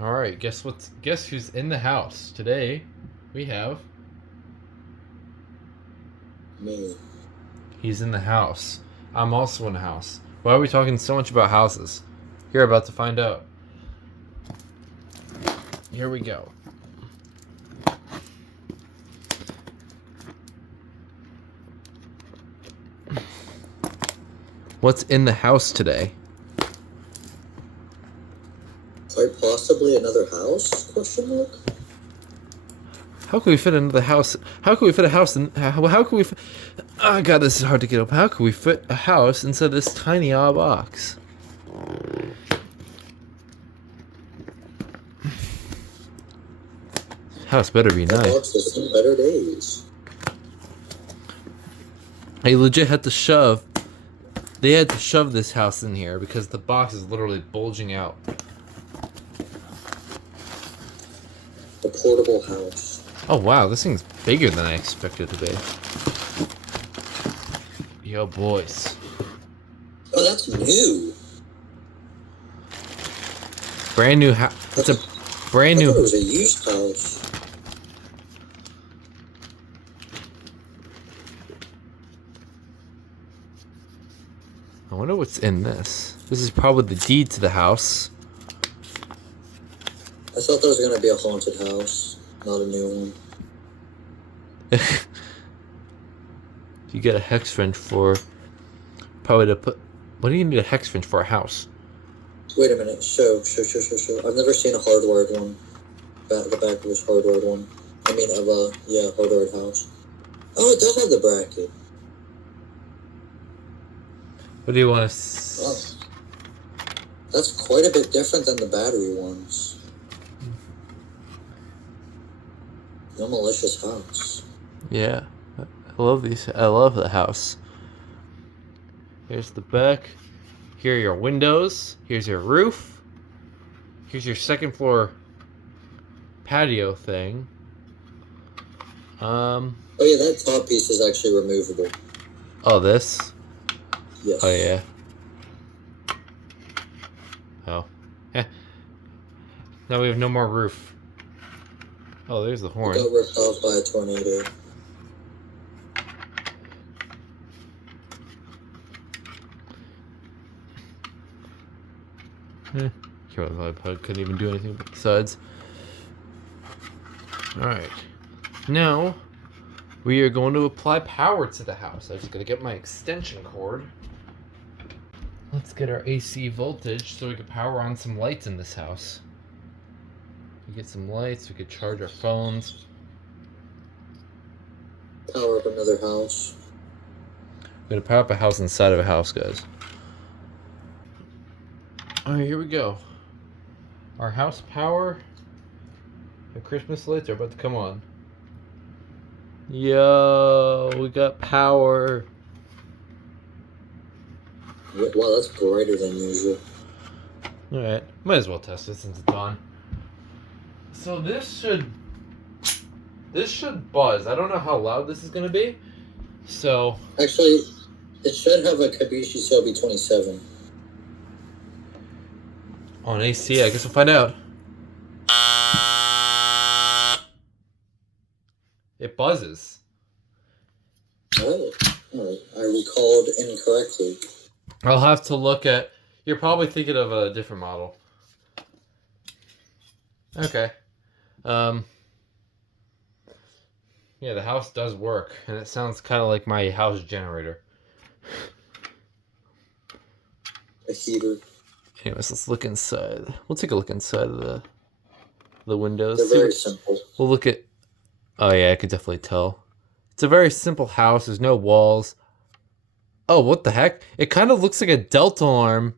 All right, guess who's in the house today? We have Me. he's in the house. I'm also in the house. Why are we talking so much about houses? You're about to find out. Here we go. What's in the house today? Quite possibly another house? Question mark. How can we fit another house? How can we fit a house in? How can we? Oh god, this is hard to get up. How can we fit a house inside this tiny odd box? House better be That nice. box has seen better days. They legit had to shove. They had to shove this house in here because the box is literally bulging out. A portable house. Oh wow, this thing's bigger than I expected it to be. Yo, boys. Oh, that's new. Brand new house. It's a brand I thought it new. was a used house. I wonder what's in this. This is probably the deed to the house. I thought there was gonna be a haunted house, not a new one. You get a hex wrench for probably to put. What do you need a hex wrench for a house? Wait a minute. Show. I've never seen a hardwired one. The back of this hardwired one. I mean, of a hardwired house. Oh, it does have the bracket. What do you want to? Oh, that's quite a bit different than the battery ones. No malicious house. Yeah, I love these. I love the house. Here's the back. Here are your windows. Here's your roof. Here's your second floor patio thing. Oh yeah, that top piece is actually removable. Oh, this. Yes. Oh yeah. Oh. Eh. Now we have no more roof. Oh, there's the horn. It got ripped off by a tornado. Couldn't even do anything but the sides. Alright. Now, we are going to apply power to the house. I'm just going to get my extension cord. Let's get our AC voltage so we can power on some lights in this house. We get some lights, we could charge our phones. Power up another house. We're going to power up a house inside of a house, guys. Alright, here we go. Our house power and Christmas lights are about to come on. Yo, we got power. Wow, that's brighter than usual. Alright, might as well test it since it's on. So this should buzz. I don't know how loud this is gonna be. So Actually, it should have a Kabishi Selby 27. on AC, I guess we'll find out. It buzzes. Oh, alright. I recalled incorrectly. I'll have to look at. You're probably thinking of a different model. Okay. Yeah, the house does work, and it sounds kind of like my house generator. A heater. Anyways, let's look inside. We'll take a look inside of the windows. They're very simple. We'll look at. Oh yeah, I could definitely tell. It's a very simple house. There's no walls. Oh, what the heck? It kind of looks like a Delta alarm,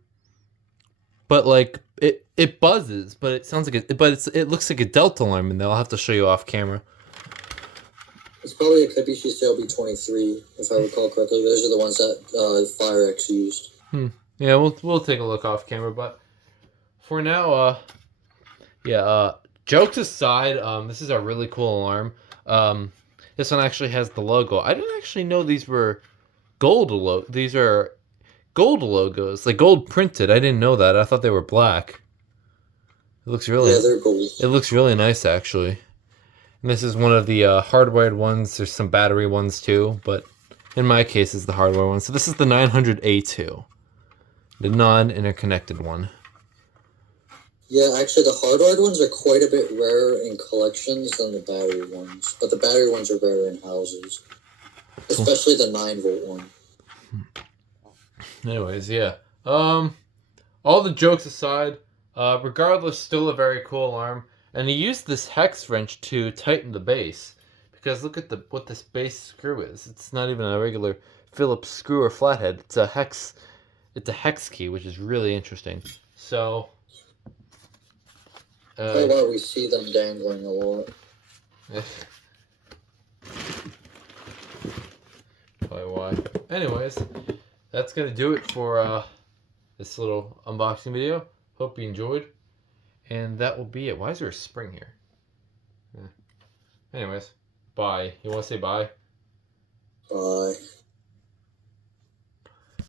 but like it buzzes, but it sounds like it looks like a Delta alarm, and I'll have to show you off camera. It's probably a Kabishi Selby 23, if I recall correctly. Those are the ones that FireX used. Yeah, we'll take a look off camera, but for now, jokes aside, this is a really cool alarm. This one actually has the logo. I didn't actually know these were gold These are gold logos, like gold printed. I didn't know that. I thought they were black. It looks really. Yeah, they're gold. It looks really nice actually. And this is one of the hardwired ones. There's some battery ones too, but in my case, it's the hardware one. So this is the 900A2, the non-interconnected one. Yeah, actually, the hardwired ones are quite a bit rarer in collections than the battery ones. But the battery ones are rarer in houses. Especially the 9-volt one. Anyways, yeah. All the jokes aside, regardless, still a very cool alarm. And he used this hex wrench to tighten the base. Because look at what this base screw is. It's not even a regular Phillips screw or flathead. It's a hex key, which is really interesting. So... Probably why we see them dangling a lot. Probably why. Anyways, that's gonna do it for this little unboxing video. Hope you enjoyed, and that will be it. Why is there a spring here? Yeah. Anyways, bye. You want to say bye? Bye.